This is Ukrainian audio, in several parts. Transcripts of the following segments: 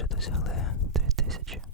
залишитись, але 2000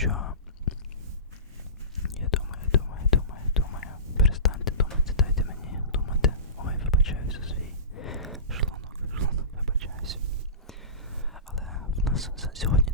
Що Я думаю, думаю, думаю, думаю. Перестаньте думати, дайте мені думати. Ой, вибачаюся свій шлунок, шлунок вибачаюся. Але в нас сьогодні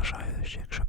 вважаю, що якщо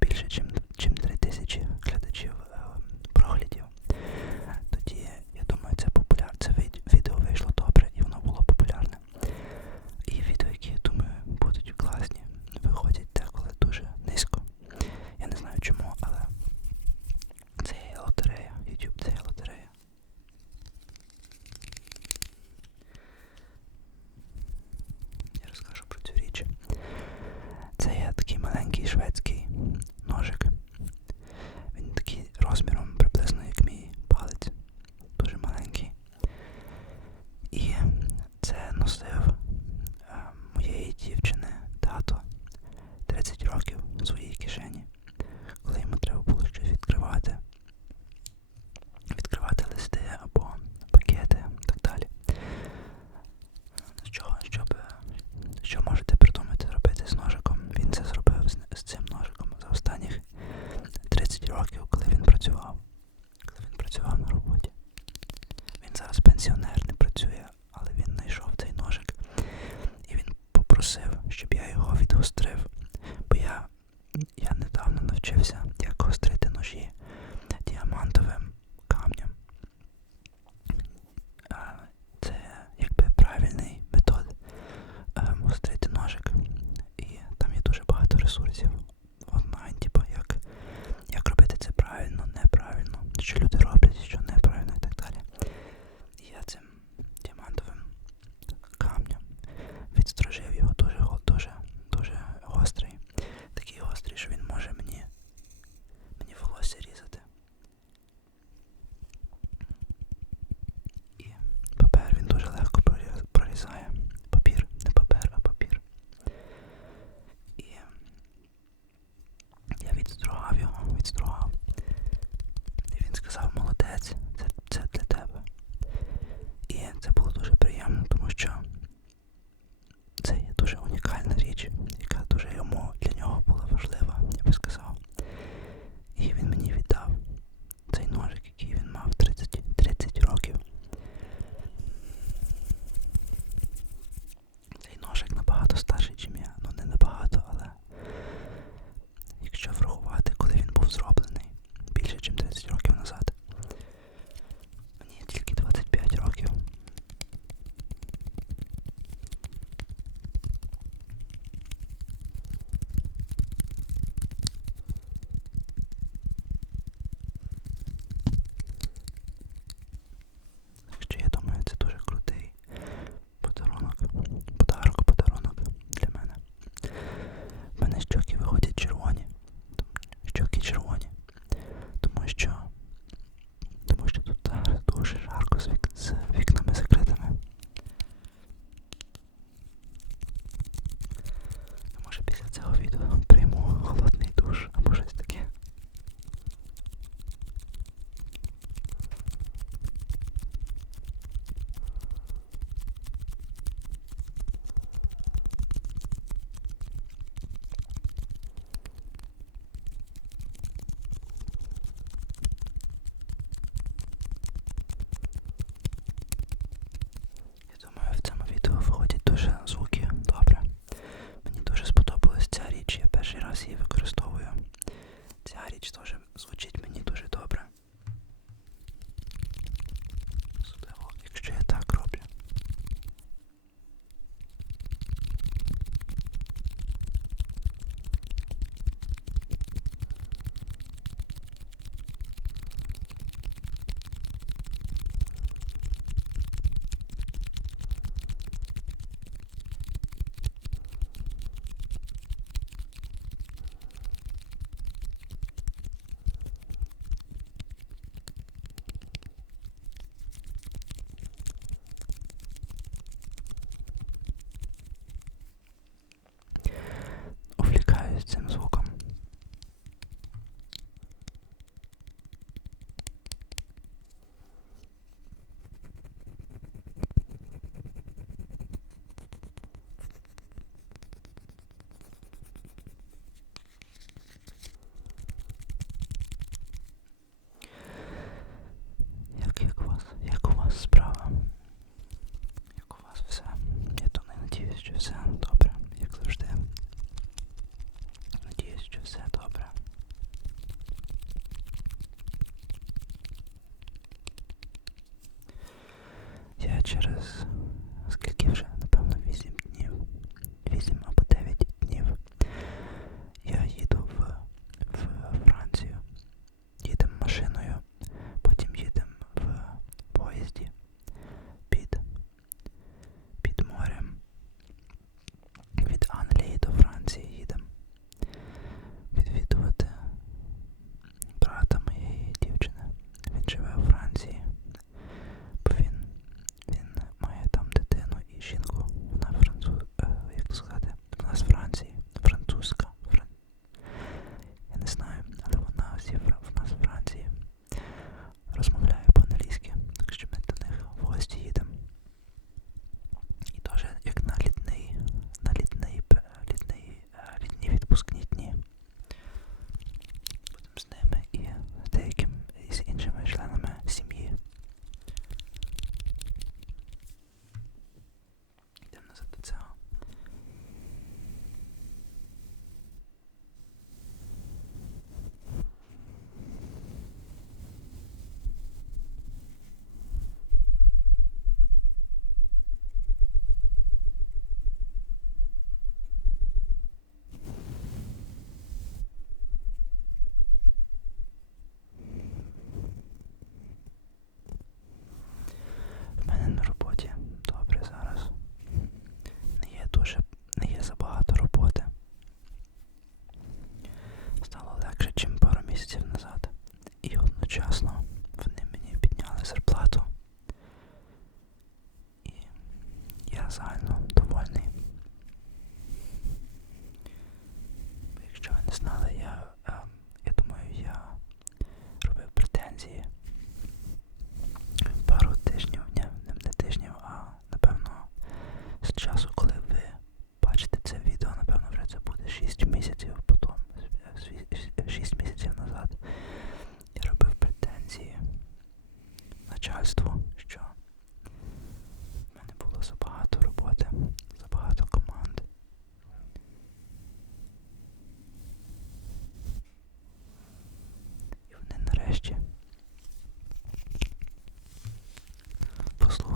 Ramirez.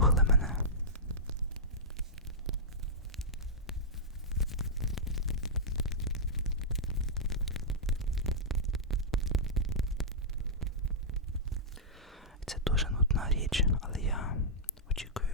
слухали мене. Це дуже нудна річ, але я очікую.